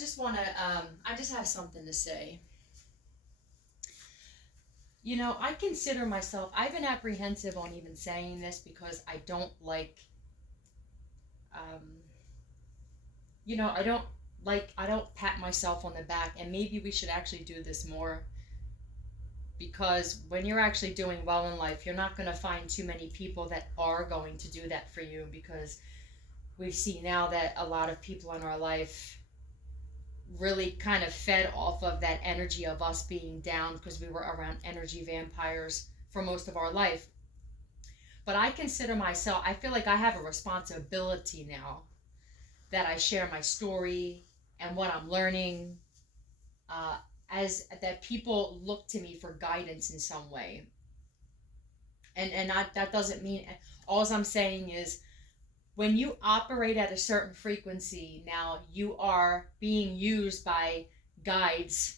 I just have something to say. You know, I consider myself, I've been apprehensive on even saying this because I don't like, um, I don't pat myself on the back, and maybe we should actually do this more because when you're actually doing well in life, you're not going to find too many people that are going to do that for you because we see now that a lot of people in our life really kind of fed off of that energy of us being down because we were around energy vampires for most of our life. But I consider myself, I feel like I have a responsibility now that I share my story and what I'm learning, uh, as that people look to me for guidance in some way. That doesn't mean, all I'm saying is when you operate at a certain frequency, now you are being used by guides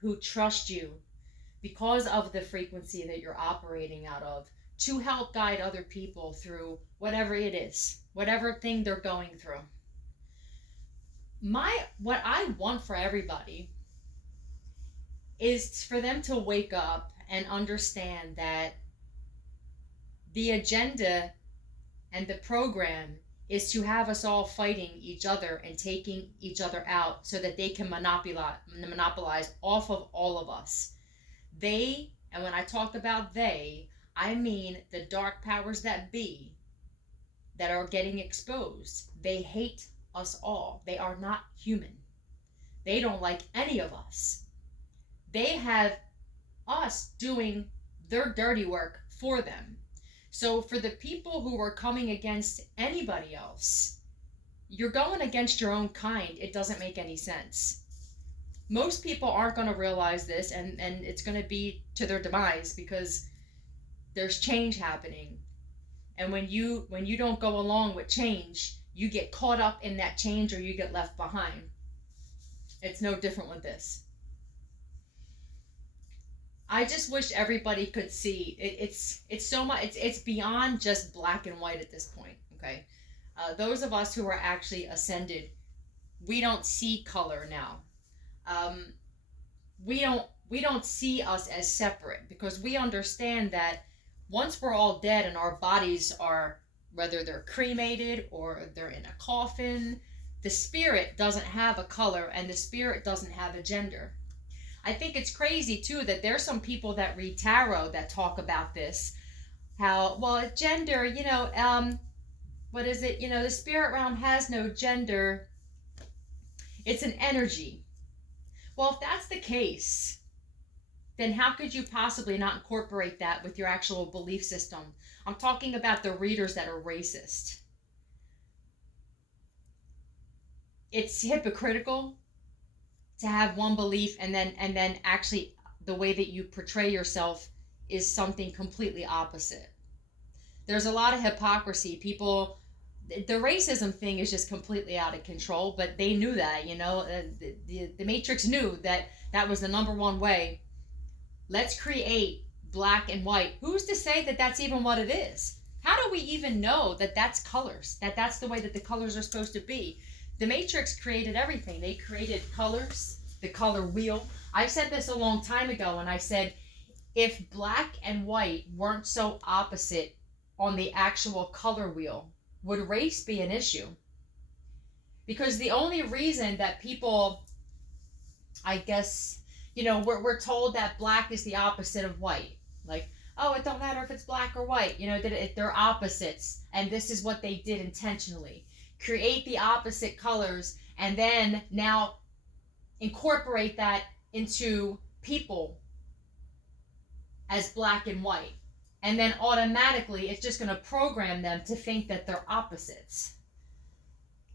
who trust you because of the frequency that you're operating out of to help guide other people through whatever it is, whatever thing they're going through. What I want for everybody is for them to wake up and understand that the agenda and the program is to have us all fighting each other and taking each other out so that they can monopolize off of all of us. They, and when I talk about they, I mean the dark powers that be that are getting exposed. They hate us all. They are not human. They don't like any of us. They have us doing their dirty work for them. So for the people who are coming against anybody else, you're going against your own kind. It doesn't make any sense. Most people aren't going to realize this, and it's going to be to their demise because there's change happening. And when you don't go along with change, you get caught up in that change or you get left behind. It's no different with this. I just wish everybody could see it, it's so much, it's beyond just black and white at this point. Okay, those of us who are actually ascended, we don't see color now. Um, we don't see us as separate because we understand that once we're all dead and our bodies are, whether they're cremated or they're in a coffin, the spirit doesn't have a color and the spirit doesn't have a gender. I think it's crazy too that there's some people that read tarot that talk about this. How, well, gender, what is it? The spirit realm has no gender. It's an energy. Well, if that's the case, then how could you possibly not incorporate that with your actual belief system? I'm talking about the readers that are racist. It's hypocritical to have one belief and then actually the way that you portray yourself is something completely opposite. There's a lot of hypocrisy. People, the racism thing is just completely out of control, but they knew that, the Matrix knew that that was the number one way. Let's create black and white. Who's to say that that's even what it is? How do we even know that that's colors, that that's the way that the colors are supposed to be? The Matrix created everything. They created colors, the color wheel. I said this a long time ago, and I said, if black and white weren't so opposite on the actual color wheel, would race be an issue? Because the only reason that people, I guess, we're told that black is the opposite of white. Like, oh, it don't matter if it's black or white. They're opposites, and this is what they did intentionally. Create the opposite colors and then now incorporate that into people as black and white, and then automatically it's just going to program them to think that they're opposites.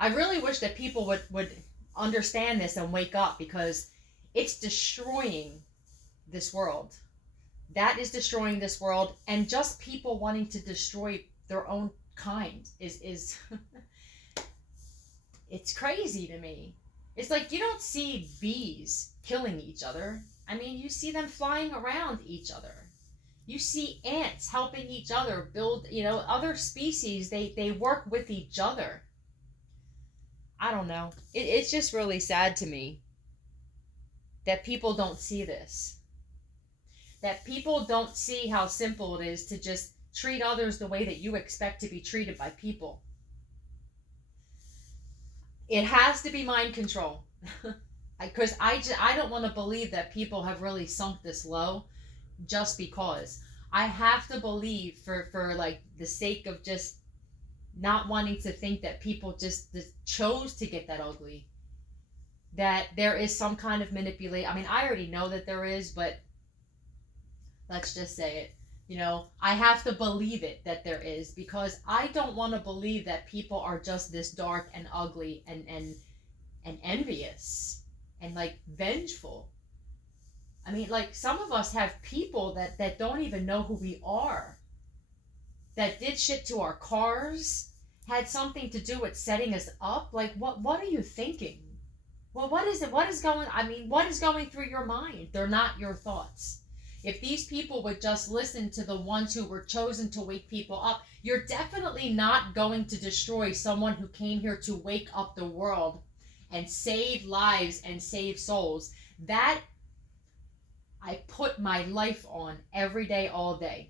I really wish that people would understand this and wake up because it's destroying this world. That is destroying this world, and just people wanting to destroy their own kind is it's crazy to me. It's like you don't see bees killing each other. I mean, you see them flying around each other. You see ants helping each other build, other species, they work with each other. I don't know. It's just really sad to me that people don't see this. That people don't see how simple it is to just treat others the way that you expect to be treated by people. It has to be mind control. Because I don't want to believe that people have really sunk this low just because. I have to believe for like the sake of just not wanting to think that people just chose to get that ugly, that there is some kind of manipulate. I mean, I already know that there is, but let's just say it. I have to believe it that there is, because I don't want to believe that people are just this dark and ugly and envious and like vengeful. I mean, like, some of us have people that don't even know who we are, that did shit to our cars, had something to do with setting us up. Like, what are you thinking? Well, what is it? What is going through your mind? They're not your thoughts. If these people would just listen to the ones who were chosen to wake people up, you're definitely not going to destroy someone who came here to wake up the world and save lives and save souls. That I put my life on every day, all day.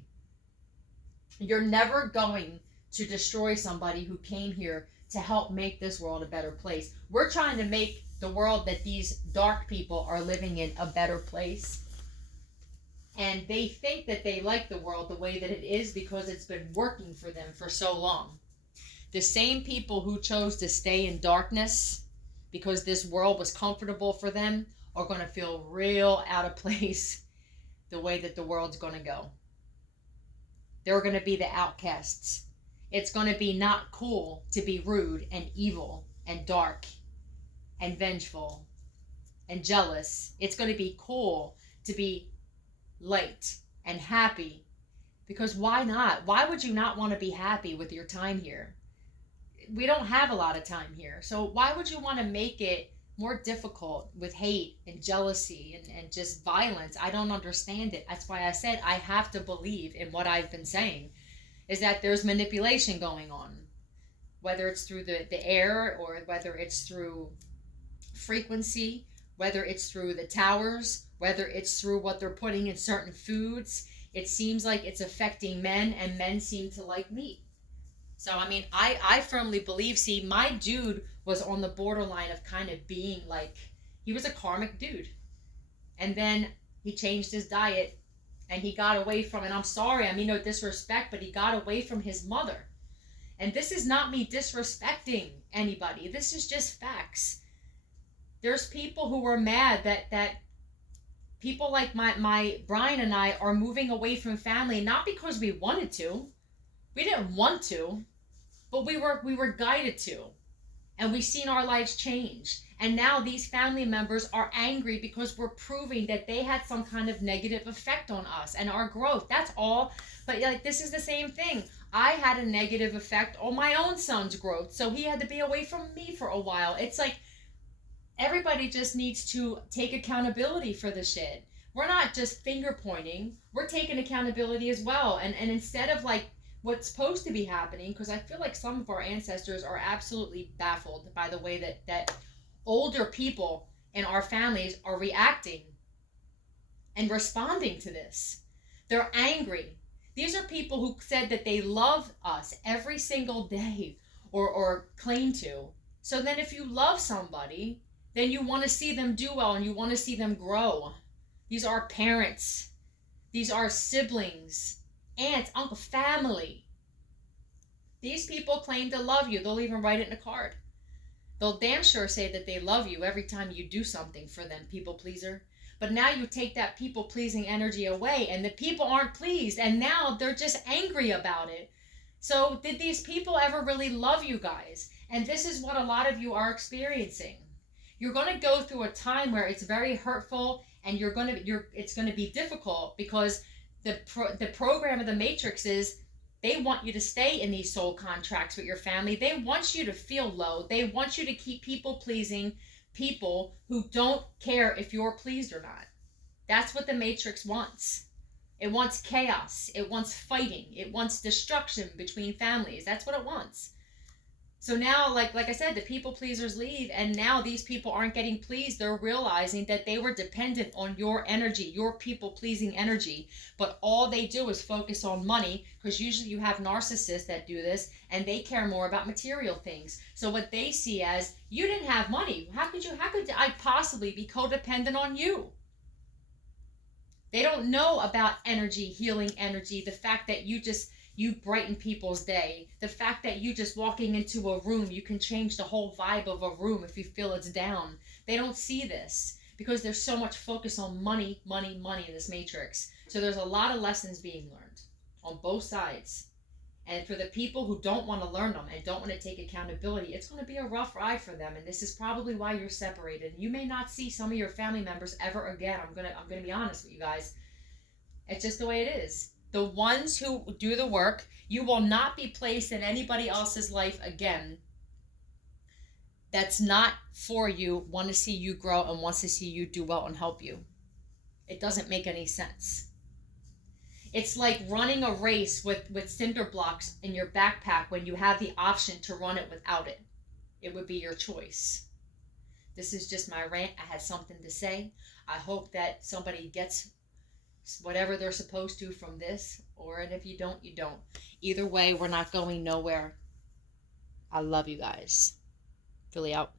You're never going to destroy somebody who came here to help make this world a better place. We're trying to make the world that these dark people are living in a better place. And they think that they like the world the way that it is because it's been working for them for so long. The same people who chose to stay in darkness because this world was comfortable for them are going to feel real out of place the way that the world's going to go. They're going to be the outcasts. It's going to be not cool to be rude and evil and dark and vengeful and jealous. It's going to be cool to be light and happy, because why not? Why would you not want to be happy with your time here? We don't have a lot of time here, so why would you want to make it more difficult with hate and jealousy and just violence? I don't understand it. That's why I said I have to believe in what I've been saying, is that there's manipulation going on, whether it's through the air, or whether it's through frequency, whether it's through the towers, whether it's through what they're putting in certain foods. It seems like it's affecting men, and men seem to like meat. So, I mean, I firmly believe, see, my dude was on the borderline of kind of being like, he was a karmic dude. And then he changed his diet and he got away from, and I'm sorry, I mean no disrespect, but he got away from his mother. And this is not me disrespecting anybody. This is just facts. There's people who were mad that people like my Brian and I are moving away from family, not because we wanted to. We didn't want to, but we were guided to. And we've seen our lives change. And now these family members are angry because we're proving that they had some kind of negative effect on us and our growth. That's all. But like, this is the same thing. I had a negative effect on my own son's growth, so he had to be away from me for a while. It's like, everybody just needs to take accountability for the shit. We're not just finger pointing. We're taking accountability as well. And instead of like what's supposed to be happening, because I feel like some of our ancestors are absolutely baffled by the way that older people in our families are reacting and responding to this. They're angry. These are people who said that they love us every single day, or claim to. So then if you love somebody, then you want to see them do well and you want to see them grow. These are parents. These are siblings, aunts, uncle, family. These people claim to love you. They'll even write it in a card. They'll damn sure say that they love you every time you do something for them, people pleaser. But now you take that people pleasing energy away and the people aren't pleased, and now they're just angry about it. So did these people ever really love you guys? And this is what a lot of you are experiencing. You're going to go through a time where it's very hurtful, and it's going to be difficult, because the program of the Matrix is they want you to stay in these soul contracts with your family. They want you to feel low. They want you to keep people pleasing people who don't care if you're pleased or not. That's what the Matrix wants. It wants chaos. It wants fighting. It wants destruction between families. That's what it wants. So now, like I said, the people pleasers leave, and now these people aren't getting pleased. They're realizing that they were dependent on your energy, your people pleasing energy. But all they do is focus on money, because usually you have narcissists that do this, and they care more about material things. So what they see as, you didn't have money. How could I possibly be codependent on you? They don't know about energy, healing energy, the fact that you brighten people's day, the fact that you just walking into a room, you can change the whole vibe of a room if you feel it's down. They don't see this because there's so much focus on money, money, money in this matrix. So there's a lot of lessons being learned on both sides. And for the people who don't want to learn them and don't want to take accountability, it's going to be a rough ride for them. And this is probably why you're separated. You may not see some of your family members ever again. I'm gonna be honest with you guys. It's just the way it is. The ones who do the work, you will not be placed in anybody else's life again that's not for you, want to see you grow, and wants to see you do well and help you. It doesn't make any sense. It's like running a race with cinder blocks in your backpack when you have the option to run it without it. It would be your choice. This is just my rant. I had something to say. I hope that somebody gets whatever they're supposed to from this, and if you don't, you don't. Either way, we're not going nowhere. I love you guys. Philly out.